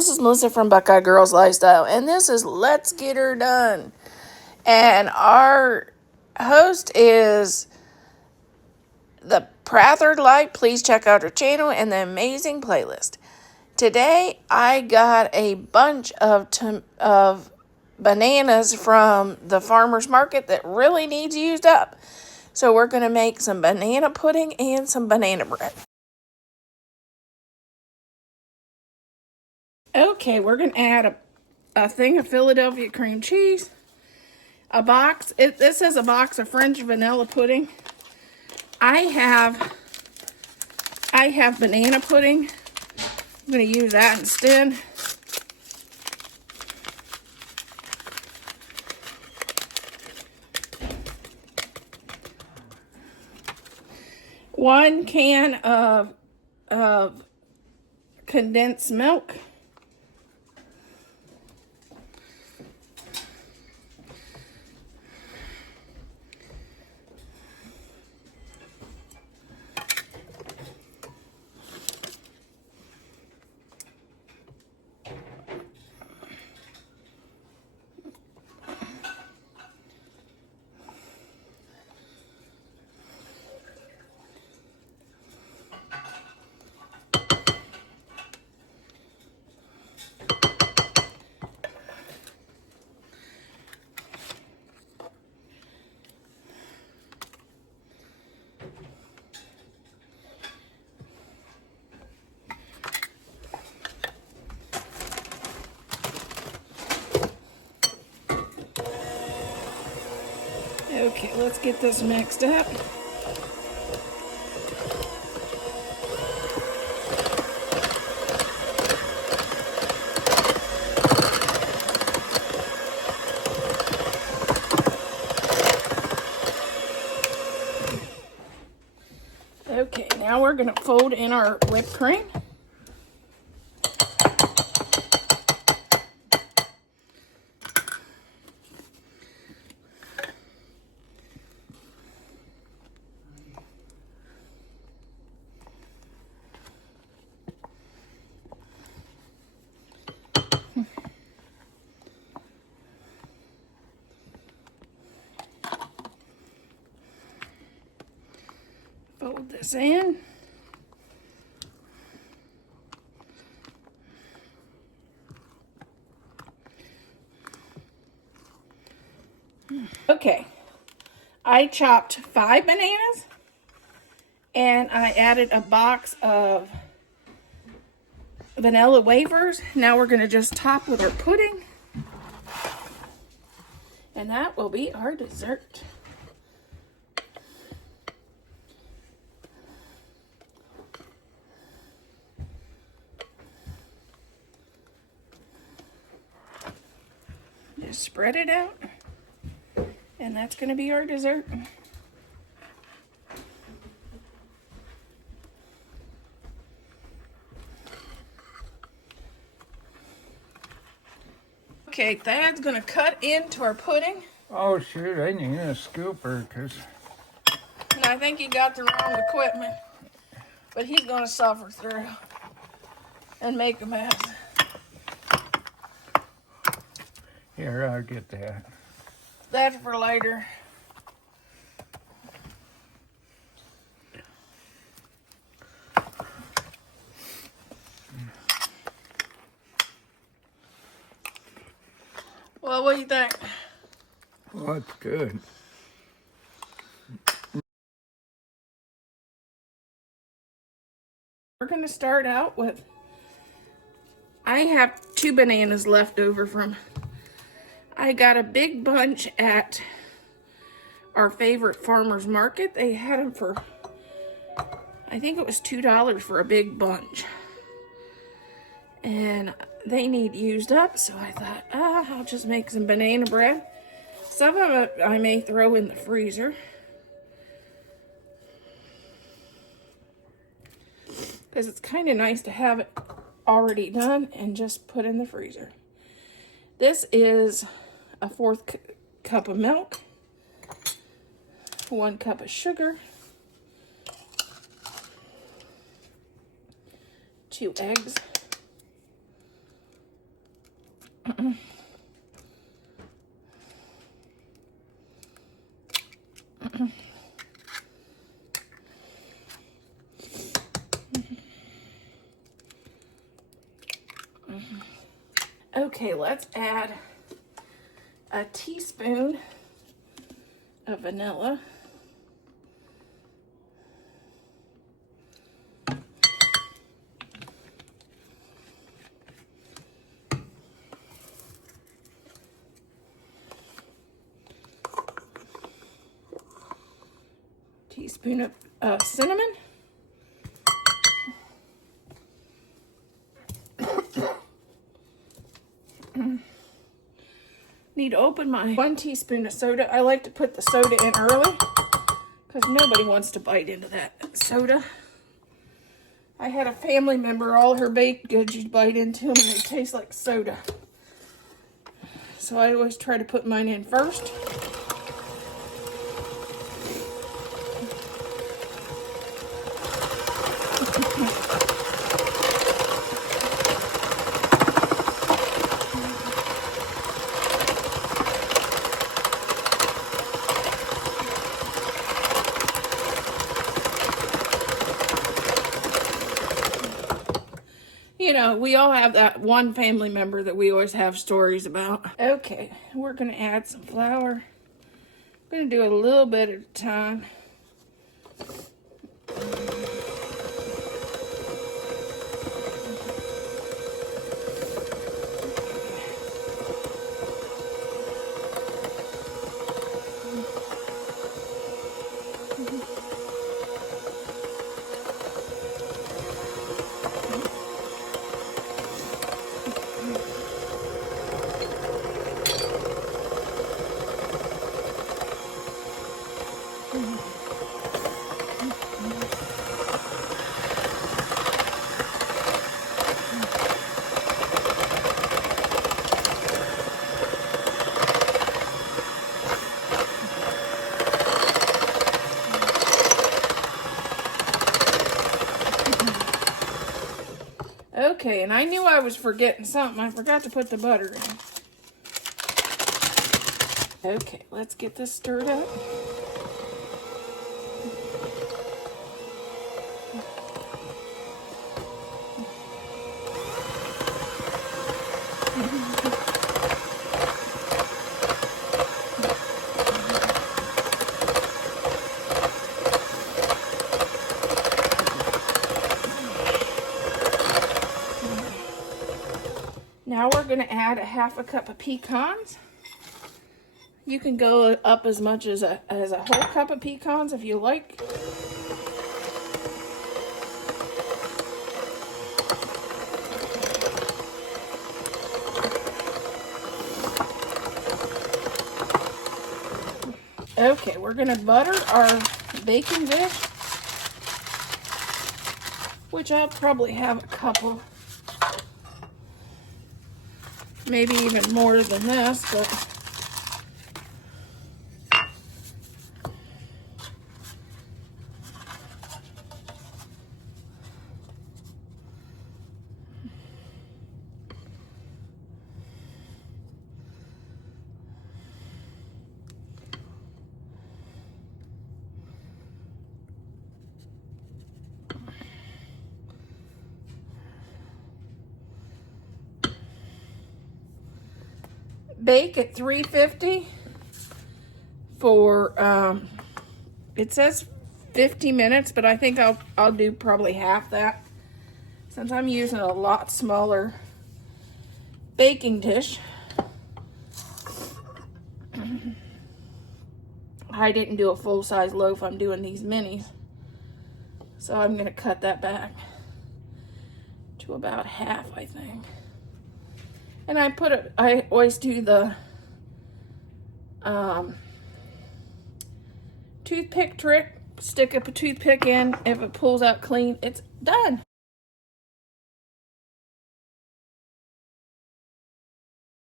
this is Melissa from Buckeye Girls Lifestyle, and this is Let's Get Her Done. And our host is the Prather Light. Please check out her channel and the amazing playlist. Today, I got a bunch of bananas from the farmer's market that really needs used up. So we're going to make some banana pudding and some banana bread. Okay, we're going to add a thing of Philadelphia cream cheese, a box. This is a box of French vanilla pudding. I have banana pudding. I'm going to use that instead. One can of condensed milk. Okay, let's get this mixed up. Okay, now we're going to fold in our whipped cream. Fold this in. Okay, I chopped 5 bananas and I added a box of vanilla wafers. Now we're going to just top with our pudding, and that will be our dessert. Just spread it out, and that's going to be our dessert. Okay, Thad's going to cut into our pudding. Oh shoot, I need a scooper because... And I think he got the wrong equipment, but he's going to suffer through and make a mess. Here, I'll get that. That's for later. Well, what do you think? Well, that's good. We're going to start out with, I have 2 bananas left over from, I got a big bunch at our favorite farmer's market. They had them for, I think it was $2 for a big bunch. And they need used up, so I thought, I'll just make some banana bread. Some of it I may throw in the freezer, because it's kind of nice to have it already done and just put in the freezer. This is a 1/4 cup of milk, 1 cup of sugar, 2 eggs, Okay, let's add a teaspoon of vanilla. Teaspoon of cinnamon. Need to open my 1 teaspoon of soda. I like to put the soda in early because nobody wants to bite into that soda. I had a family member, all her baked goods you'd bite into them and they taste like soda. So I always try to put mine in first. You know, we all have that one family member that we always have stories about. Okay, we're gonna add some flour. I'm gonna do a little bit at a time. Okay, and I knew I was forgetting something. I forgot to put the butter in. Okay, let's get this stirred up. Now we're going to add a 1/2 cup of pecans. You can go up as much as a whole cup of pecans if you like. Okay, we're going to butter our baking dish, which I'll probably have a couple. Maybe even more than this, but bake at 350 for it says 50 minutes, but I think I'll do probably half that since I'm using a lot smaller baking dish. I didn't do a full-size loaf, I'm doing these minis, so I'm gonna cut that back to about half, I think. And I always do the toothpick trick. Stick a toothpick in. If it pulls out clean, it's done.